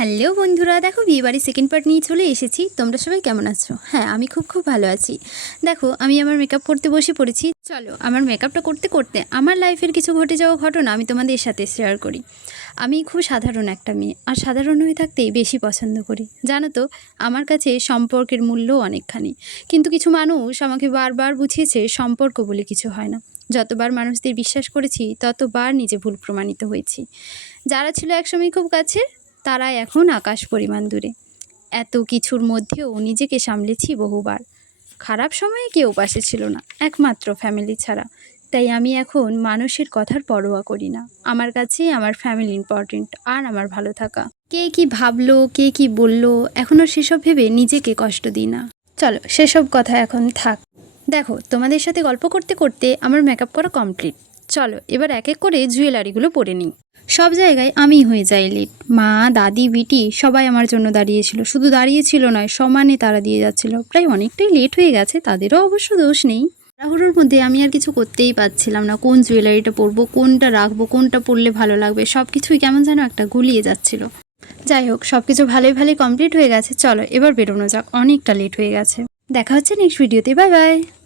Hello বন্ধুরা, দেখো বিয়েবাড়ির সেকেন্ড পার্ট নিয়ে চলে এসেছি। তোমরা সবাই কেমন আছো? হ্যাঁ, আমি খুব ভালো আছি। দেখো, আমি আমার মেকআপ করতে বসে পড়েছি। চলো, আমার মেকআপটা করতে করতে আমার লাইফের কিছু ঘটে যাওয়া ঘটনা আমি তোমাদের সাথে শেয়ার করি। আমি খুব সাধারণ একটা মেয়ে, আর সাধারণ হয়ে থাকতেই বেশি পছন্দ করি। জানো তো, আমার কাছে সম্পর্কের মূল্যও অনেকখানি। কিন্তু কিছু মানুষ আমাকে বারবার বুঝিয়েছে সম্পর্ক বলে কিছু হয় না। যতবার মানুষদের বিশ্বাস করেছি, ততবার নিজে ভুল প্রমাণিত হয়েছি। যারা ছিল একসময় খুব কাছে, তারা এখন আকাশ পরিমাণ দূরে। এত কিছুর মধ্যেও নিজেকে সামলেছি বহুবার। খারাপ সময়ে কেউ পাশে ছিল না, একমাত্র ফ্যামিলি ছাড়া। তাই আমি এখন মানুষের কথার পরোয়া করি না। আমার কাছে আমার ফ্যামিলি ইম্পর্টেন্ট, আর আমার ভালো থাকা। কে কি ভাবলো, কে কি বললো, এখন আর সেসব ভেবে নিজেকে কষ্ট দিই না। চলো, সেসব কথা এখন থাক। দেখো, তোমাদের সাথে গল্প করতে করতে আমার মেকআপ করা কমপ্লিট। চলো, এবার এক এক করে জুয়েলারিগুলো পরে নিই। সব জায়গায় আমি হয়ে যাই লেট। মা, দাদি, বিটি সবাই আমার জন্য দাঁড়িয়েছিল। শুধু দাঁড়িয়েছিল নয়, সমানে তারা দিয়ে যাচ্ছিল। প্রায় অনেকটাই লেট হয়ে গেছে, তাদেরও অবশ্য দোষ নেই। তাড়াহুড়োর মধ্যে আমি আর কিছু করতেই পারছিলাম না। কোন জুয়েলারিটা পরবো, কোনটা রাখবো, কোনটা পরলে ভালো লাগবে, সব কিছুই কেমন যেন একটা গুলিয়ে যাচ্ছিল। যাই হোক, সব কিছু ভালোই কমপ্লিট হয়ে গেছে। চলো, এবার বেরোনো যাক, অনেকটা লেট হয়ে গেছে। দেখা হচ্ছে নেক্সট ভিডিওতে। Bye bye.